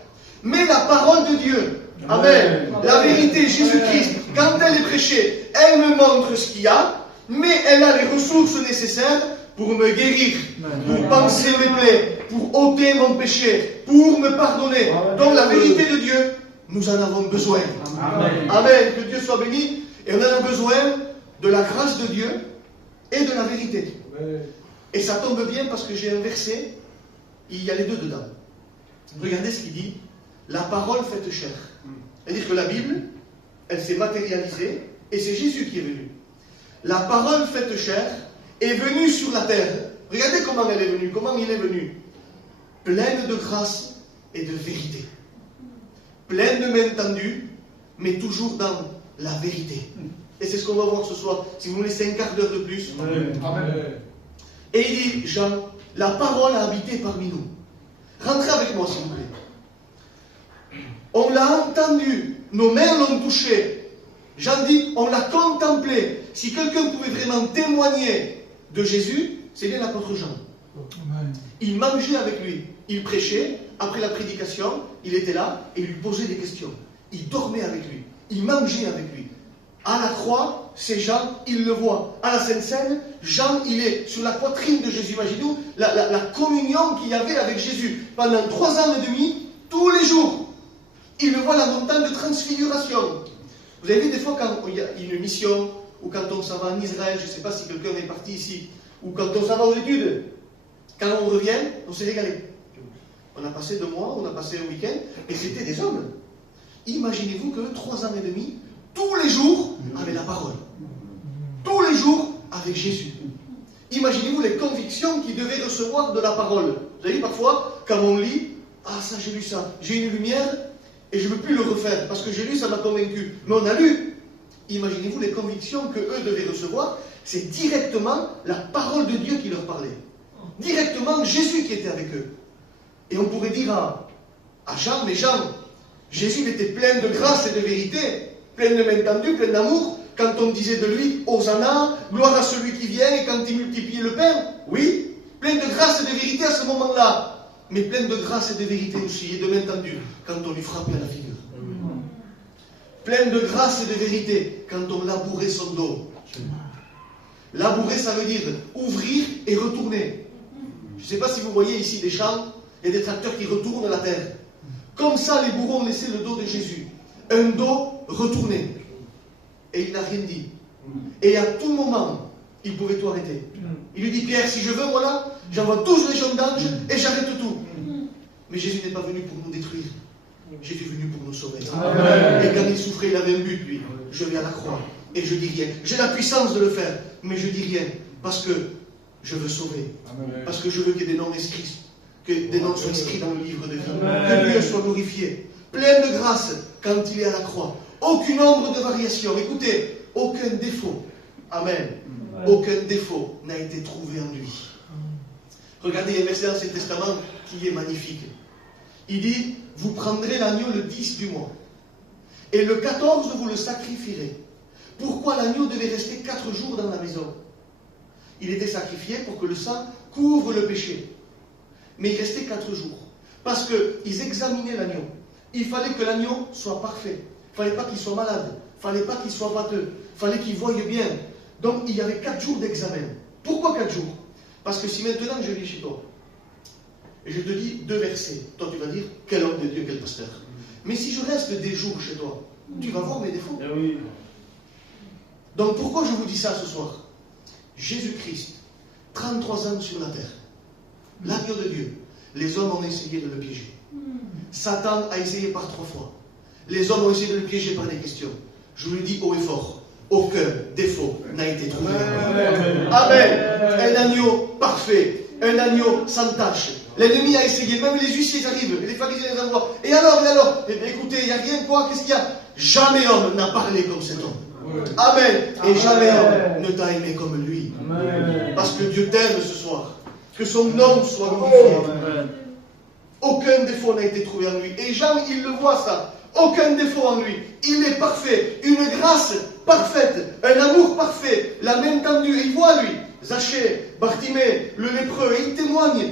Mais la parole de Dieu, Amen. La vérité, Jésus-Christ, quand elle est prêchée, elle me montre ce qu'il y a, mais elle a les ressources nécessaires pour me guérir, pour penser mes plaies, pour ôter mon péché, pour me pardonner. Donc la vérité de Dieu, nous en avons besoin. Amen. Amen. Que Dieu soit béni. Et on en a besoin de la grâce de Dieu et de la vérité. Et ça tombe bien parce que j'ai un verset, il y a les deux dedans. Regardez ce qu'il dit. La parole faite chair. C'est-à-dire que la Bible, elle s'est matérialisée et c'est Jésus qui est venu. La parole faite chair est venue sur la terre. Regardez comment elle est venue, comment il est venu. Pleine de grâce et de vérité. Pleine de main tendue, mais toujours dans la vérité. Et c'est ce qu'on va voir ce soir. Si vous me laissez un quart d'heure de plus. Amen. Et il dit, Jean, la parole a habité parmi nous. Rentrez avec moi, s'il vous plaît. On l'a entendu, nos mains l'ont touché. Jean dit, on l'a contemplé. Si quelqu'un pouvait vraiment témoigner de Jésus, c'est bien l'apôtre Jean. Amen. Il mangeait avec lui, il prêchait, après la prédication, il était là et il lui posait des questions. Il dormait avec lui, il mangeait avec lui. À la croix, c'est Jean, il le voit. À la Sainte Seine, Jean, il est sur la poitrine de Jésus. Imaginez-vous la communion qu'il y avait avec Jésus pendant 3 ans et demi, tous les jours. Il le voit la montagne de transfiguration. Vous avez vu des fois quand il y a une mission, ou quand on s'en va en Israël, je ne sais pas si quelqu'un est parti ici, ou quand on s'en va aux études, quand on revient, on s'est régalé. On a passé 2 mois, on a passé un week-end, et c'était des hommes. Imaginez-vous que 3 ans et demi, tous les jours, avec la parole. Tous les jours, avec Jésus. Imaginez-vous les convictions qu'il devait recevoir de la parole. Vous avez vu parfois, quand on lit, ah ça j'ai lu ça, j'ai une lumière, et je ne veux plus le refaire, parce que j'ai lu, ça m'a convaincu. Mais on a lu. Imaginez-vous les convictions qu'eux devaient recevoir, c'est directement la parole de Dieu qui leur parlait. Directement Jésus qui était avec eux. Et on pourrait dire à Jean, mais Jean, Jésus il était plein de grâce et de vérité, plein de main tendue, plein d'amour, quand on disait de lui, Hosanna, gloire à celui qui vient, et quand il multipliait le pain, oui, plein de grâce et de vérité à ce moment-là, mais plein de grâce et de vérité aussi, et de main tendue, quand on lui frappait à la figure. Plein de grâce et de vérité, quand on labourait son dos. Labourer, ça veut dire ouvrir et retourner. Je ne sais pas si vous voyez ici des champs, il y a des tracteurs qui retournent la terre. Comme ça, les bourreaux ont laissé le dos de Jésus. Un dos retourné. Et il n'a rien dit. Et à tout moment, il pouvait tout arrêter. Il lui dit, Pierre, si je veux, voilà, j'envoie 12 légions d'anges et j'arrête tout. Mais Jésus n'est pas venu pour nous détruire. Jésus est venu pour nous sauver. Amen. Et quand il souffrait, il avait un but, lui. Je vais à la croix. Et je dis rien. J'ai la puissance de le faire, mais je dis rien. Parce que je veux sauver. Amen. Parce que je veux qu'il y ait des noms inscrits. Que des noms soient inscrits dans le livre de vie. Amen. Que Dieu soit glorifié. Plein de grâce quand il est à la croix. Aucune ombre de variation. Écoutez, aucun défaut. Amen. Amen. Aucun défaut n'a été trouvé en lui. Regardez, il y a un verset dans l'Ancien Testament qui est magnifique. Il dit, vous prendrez l'agneau le 10 du mois. Et le 14, vous le sacrifierez. Pourquoi l'agneau devait rester 4 jours dans la maison? Il était sacrifié pour que le sang couvre le péché. Mais il restait 4 jours. Parce qu'ils examinaient l'agneau. Il fallait que l'agneau soit parfait. Il ne fallait pas qu'il soit malade. Il ne fallait pas qu'il soit pâteux. Il fallait qu'il voie bien. Donc il y avait 4 jours d'examen. Pourquoi 4 jours? Parce que si maintenant je viens chez toi, et je te dis 2 versets, toi tu vas dire, quel homme de Dieu, quel pasteur. Mais si je reste des jours chez toi, tu vas voir mes défauts. Oui. Donc pourquoi je vous dis ça ce soir? Jésus-Christ, 33 ans sur la terre, l'agneau de Dieu, les hommes ont essayé de le piéger. Satan a essayé par 3 fois. Les hommes ont essayé de le piéger par des questions. Je vous le dis haut et fort, aucun défaut n'a été trouvé. Amen. Amen. Un agneau parfait, un agneau sans tache. L'ennemi a essayé, même les huissiers arrivent, et les pharisiens les envoient. Et alors eh bien, écoutez, il n'y a rien, quoi, qu'est-ce qu'il y a? Jamais homme n'a parlé comme cet homme. Amen. Et jamais homme ne t'a aimé comme lui. Amen. Parce que Dieu t'aime ce soir. Que son nom soit glorifié. Aucun défaut n'a été trouvé en lui. Et Jean, il le voit ça. Aucun défaut en lui. Il est parfait. Une grâce parfaite. Un amour parfait. La main tendue. Il voit lui. Zachée, Bartimée, le lépreux. Et il témoigne.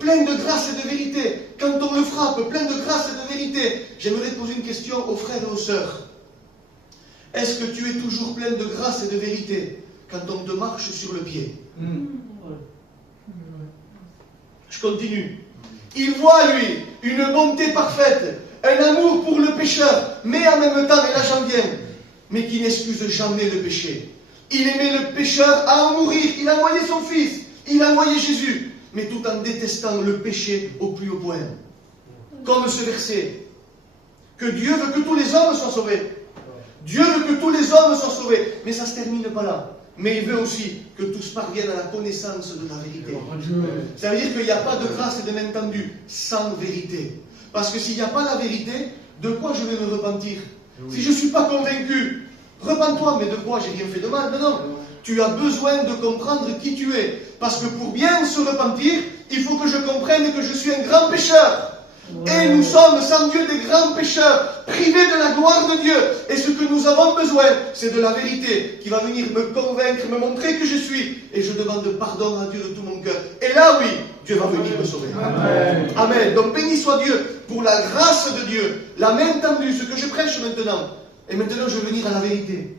plein de grâce et de vérité. Quand on le frappe, plein de grâce et de vérité. J'aimerais poser une question aux frères et aux sœurs. Est-ce que tu es toujours plein de grâce et de vérité quand on te marche sur le pied? Je continue. Il voit, lui, une bonté parfaite, un amour pour le pécheur, mais en même temps, et là j'en viens, mais qui n'excuse jamais le péché. Il aimait le pécheur à en mourir. Il a envoyé son fils. Il a envoyé Jésus. Mais tout en détestant le péché au plus haut point. Comme ce verset. Que Dieu veut que tous les hommes soient sauvés. Dieu veut que tous les hommes soient sauvés. Mais ça ne se termine pas là. Mais il veut aussi que tous parviennent à la connaissance de la vérité. Ça veut dire qu'il n'y a pas de grâce et de main tendue sans vérité. Parce que s'il n'y a pas la vérité, de quoi je vais me repentir? Si je ne suis pas convaincu, repens-toi, mais de quoi? J'ai rien fait de mal? Non. Tu as besoin de comprendre qui tu es. Parce que pour bien se repentir, il faut que je comprenne que je suis un grand pécheur. Et nous sommes, sans Dieu, des grands pécheurs, privés de la gloire de Dieu. Et ce que nous avons besoin, c'est de la vérité qui va venir me convaincre, me montrer que je suis. Et je demande pardon à Dieu de tout mon cœur. Et là, oui, Dieu va venir me sauver. Amen. Amen. Donc béni soit Dieu pour la grâce de Dieu, la main tendue, ce que je prêche maintenant. Et maintenant, je vais venir à la vérité.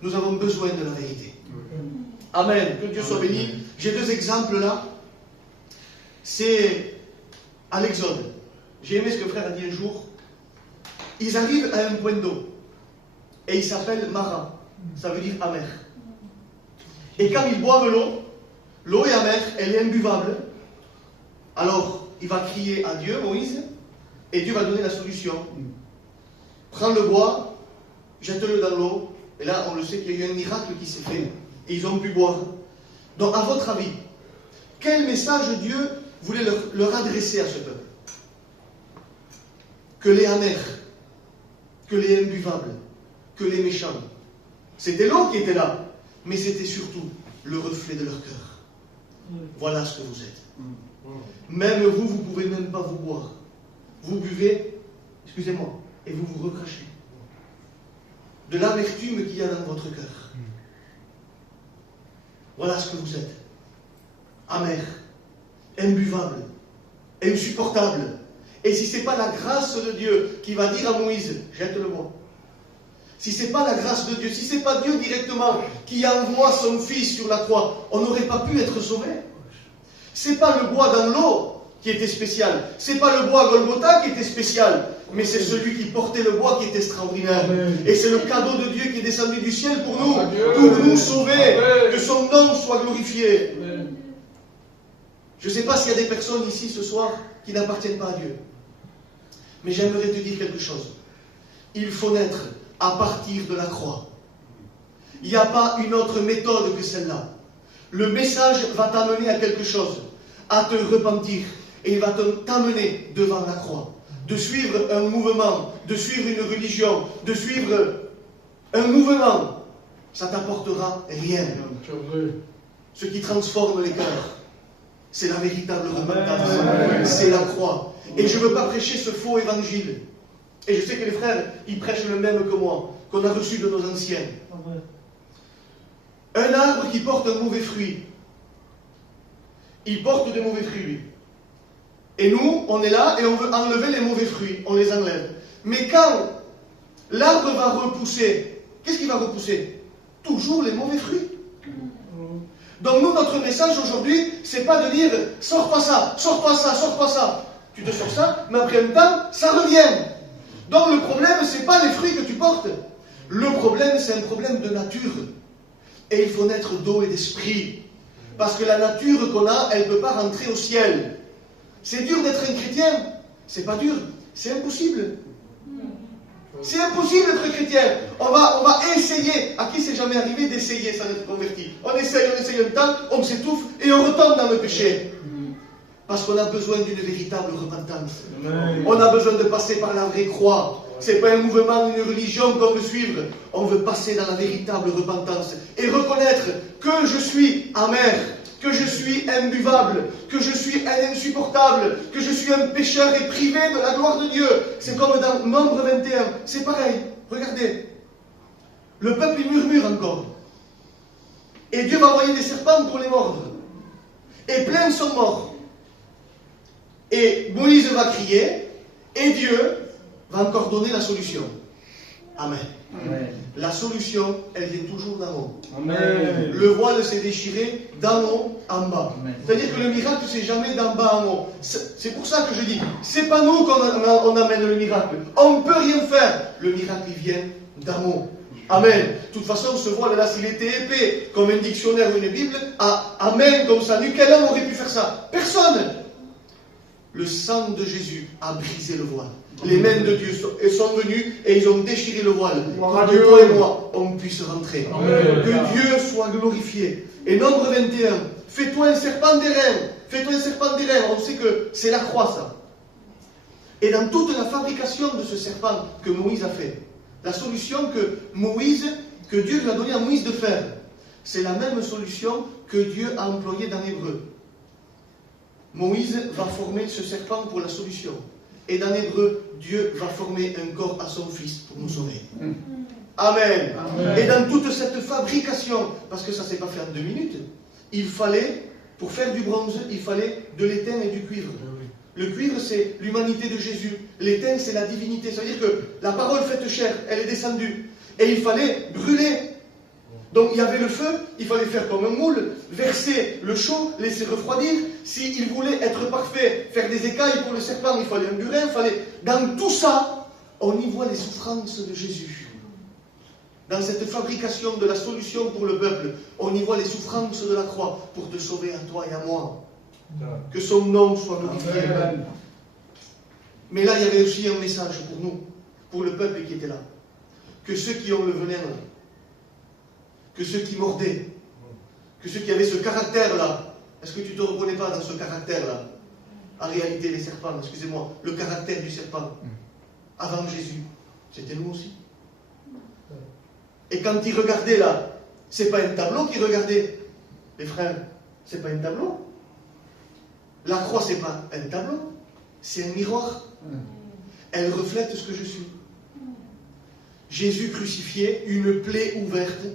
Nous avons besoin de la vérité. Amen. Que Dieu soit béni. J'ai deux exemples là. C'est à l'Exode. J'ai aimé ce que frère a dit un jour. Ils arrivent à un point d'eau. Et il s'appelle Mara. Ça veut dire amer. Et quand ils boivent l'eau, l'eau est amère, elle est imbuvable. Alors, il va crier à Dieu, Moïse, et Dieu va donner la solution. Prends le bois, jette-le dans l'eau. Et là, on le sait qu'il y a eu un miracle qui s'est fait. Et ils ont pu boire. Donc, à votre avis, quel message Dieu voulait leur adresser à ce peuple? Que les amers, que les imbuvables, que les méchants. C'était l'eau qui était là, mais c'était surtout le reflet de leur cœur. Voilà ce que vous êtes. Même vous, vous ne pouvez même pas vous boire. Vous buvez, excusez-moi, et vous vous recrachez. De l'amertume qu'il y a dans votre cœur. Voilà ce que vous êtes. Amer, imbuvable, insupportable. Et si ce n'est pas la grâce de Dieu qui va dire à Moïse, jette le bois. Si ce n'est pas la grâce de Dieu, si ce n'est pas Dieu directement qui envoie son fils sur la croix, on n'aurait pas pu être sauvé. Ce n'est pas le bois dans l'eau qui était spécial. Ce n'est pas le bois Golgotha qui était spécial. Mais c'est celui qui portait le bois qui est extraordinaire. Et c'est le cadeau de Dieu qui est descendu du ciel pour nous sauver, que son nom soit glorifié. Je ne sais pas s'il y a des personnes ici ce soir qui n'appartiennent pas à Dieu. Mais j'aimerais te dire quelque chose. Il faut naître à partir de la croix. Il n'y a pas une autre méthode que celle-là. Le message va t'amener à quelque chose, à te repentir. Et il va t'amener devant la croix. De suivre un mouvement, de suivre une religion, de suivre un mouvement, ça t'apportera rien. Ce qui transforme les cœurs, c'est la véritable repentance. C'est la croix. Et je ne veux pas prêcher ce faux évangile. Et je sais que les frères, ils prêchent le même que moi, qu'on a reçu de nos anciens. Un arbre qui porte un mauvais fruit, il porte des mauvais fruits, lui. Et nous, on est là et on veut enlever les mauvais fruits, on les enlève. Mais quand l'arbre va repousser, qu'est-ce qu'il va repousser? Toujours les mauvais fruits. Donc nous, notre message aujourd'hui, c'est pas de dire « sors-toi ça, sors-toi ça, sors-toi ça ». Tu te sors ça, mais après un temps, ça revient. Donc le problème, c'est pas les fruits que tu portes. Le problème, c'est un problème de nature. Et il faut naître d'eau et d'esprit. Parce que la nature qu'on a, elle ne peut pas rentrer au ciel. C'est dur d'être un chrétien. C'est pas dur, c'est impossible. C'est impossible d'être chrétien. On va essayer. À qui c'est jamais arrivé d'essayer sans être converti? On essaye un temps, on s'étouffe et on retombe dans le péché. Parce qu'on a besoin d'une véritable repentance. On a besoin de passer par la vraie croix. Ce n'est pas un mouvement, une religion qu'on veut suivre. On veut passer dans la véritable repentance. Et reconnaître que je suis amer, que je suis imbuvable, que je suis un insupportable, que je suis un pécheur et privé de la gloire de Dieu. C'est comme dans Nombre 21. C'est pareil. Regardez. Le peuple, il murmure encore. Et Dieu va envoyer des serpents pour les mordre. Et plein sont morts. Et Moïse va crier, et Dieu va encore donner la solution. Amen. Amen. La solution, elle vient toujours d'en haut. Amen. Le voile s'est déchiré d'en haut en bas. C'est-à-dire que le miracle, c'est jamais d'en bas en haut. C'est pour ça que je dis, c'est pas nous qu'on amène le miracle. On ne peut rien faire. Le miracle, il vient d'en haut. Amen. De toute façon, ce voile-là, s'il était épais comme un dictionnaire ou une Bible, amen, comme ça, quel homme aurait pu faire ça? Personne. Le sang de Jésus a brisé le voile. Les mains de Dieu sont venues et ils ont déchiré le voile pour que toi et moi, on puisse rentrer. Amen. Que Dieu soit glorifié. Et Nombre 21, fais-toi un serpent d'airain. Fais-toi un serpent d'airain. On sait que c'est la croix, ça. Et dans toute la fabrication de ce serpent que Moïse a fait, la solution que Dieu lui a donné à Moïse de faire, c'est la même solution que Dieu a employée dans l'hébreu. Moïse va former ce serpent pour la solution. Et dans l'hébreu, Dieu va former un corps à son fils pour nous sauver. Amen. Amen. Et dans toute cette fabrication, parce que ça ne s'est pas fait en 2 minutes, il fallait, pour faire du bronze, il fallait de l'étain et du cuivre. Le cuivre, c'est l'humanité de Jésus. L'étain, c'est la divinité. Ça veut dire que la parole faite chair, elle est descendue. Et il fallait brûler. Donc il y avait le feu, il fallait faire comme un moule, verser le chaud, laisser refroidir. S'il voulait être parfait, faire des écailles pour le serpent, il fallait un burin, Dans tout ça, on y voit les souffrances de Jésus. Dans cette fabrication de la solution pour le peuple, on y voit les souffrances de la croix pour te sauver à toi et à moi. Que son nom soit glorifié. Mais là, il y avait aussi un message pour nous, pour le peuple qui était là. Que ceux qui ont le venin, que ceux qui mordaient, que ceux qui avaient ce caractère-là, est-ce que tu ne te reconnais pas dans ce caractère-là? En réalité, les serpents, excusez-moi, le caractère du serpent, avant Jésus, c'était nous aussi. Et quand ils regardaient là, c'est pas un tableau qu'ils regardaient, les frères, c'est pas un tableau. La croix, c'est pas un tableau, c'est un miroir. Elle reflète ce que je suis. Jésus crucifié, une plaie ouverte,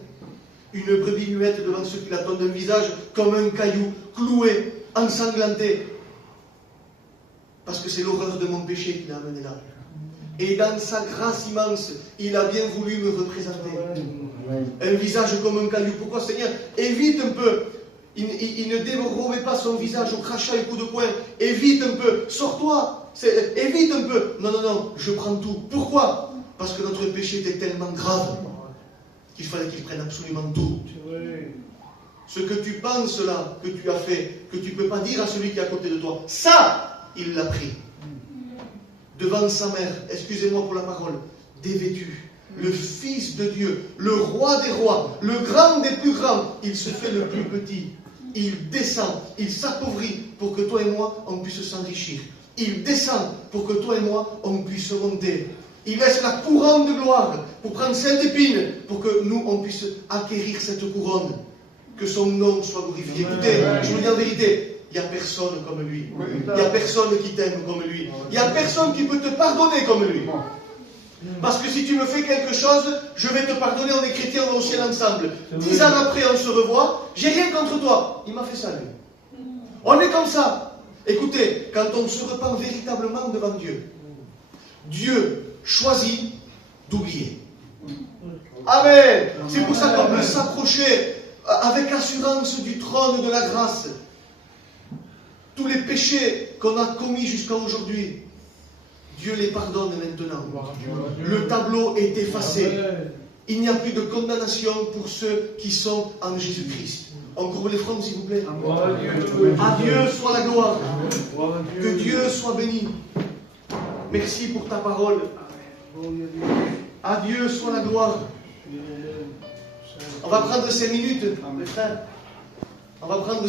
une brebis muette devant ceux qui l'attendent, un visage comme un caillou, cloué, ensanglanté. Parce que c'est l'horreur de mon péché qui l'a amené là. Et dans sa grâce immense, il a bien voulu me représenter. Un visage comme un caillou. Pourquoi, Seigneur? Évite un peu. Il ne dérobait pas son visage au crachat et coup de poing. Évite un peu. Sors-toi. Évite un peu. Non, non, non. Je prends tout. Pourquoi? Parce que notre péché était tellement grave qu'il fallait qu'il prenne absolument tout. Ce que tu penses là, que tu as fait, que tu ne peux pas dire à celui qui est à côté de toi, ça, il l'a pris. Devant sa mère, excusez-moi pour la parole, dévêtu, le Fils de Dieu, le Roi des rois, le grand des plus grands, il se fait le plus petit. Il descend, il s'appauvrit pour que toi et moi, on puisse s'enrichir. Il descend pour que toi et moi, on puisse monter. Il laisse la couronne de gloire pour prendre celle d'épines, pour que nous, on puisse acquérir cette couronne. Que son nom soit glorifié. Écoutez, je vous dis en vérité, il n'y a personne comme lui. Il n'y a personne qui t'aime comme lui. Il n'y a personne qui peut te pardonner comme lui. Parce que si tu me fais quelque chose, je vais te pardonner, on est chrétiens, on va au ciel ensemble. 10 ans après, on se revoit, j'ai rien contre toi. Il m'a fait ça, lui. On est comme ça. Écoutez, quand on se repent véritablement devant Dieu, Dieu choisit d'oublier. Amen. C'est pour ça qu'on peut s'approcher avec assurance du trône de la grâce. Tous les péchés qu'on a commis jusqu'à aujourd'hui, Dieu les pardonne maintenant. Le tableau est effacé. Il n'y a plus de condamnation pour ceux qui sont en Jésus-Christ. On courbe les fronts, s'il vous plaît. À Dieu soit la gloire. Que Dieu soit béni. Merci pour ta parole. À Dieu soit la gloire. On va prendre 5 minutes, mes frères. On va prendre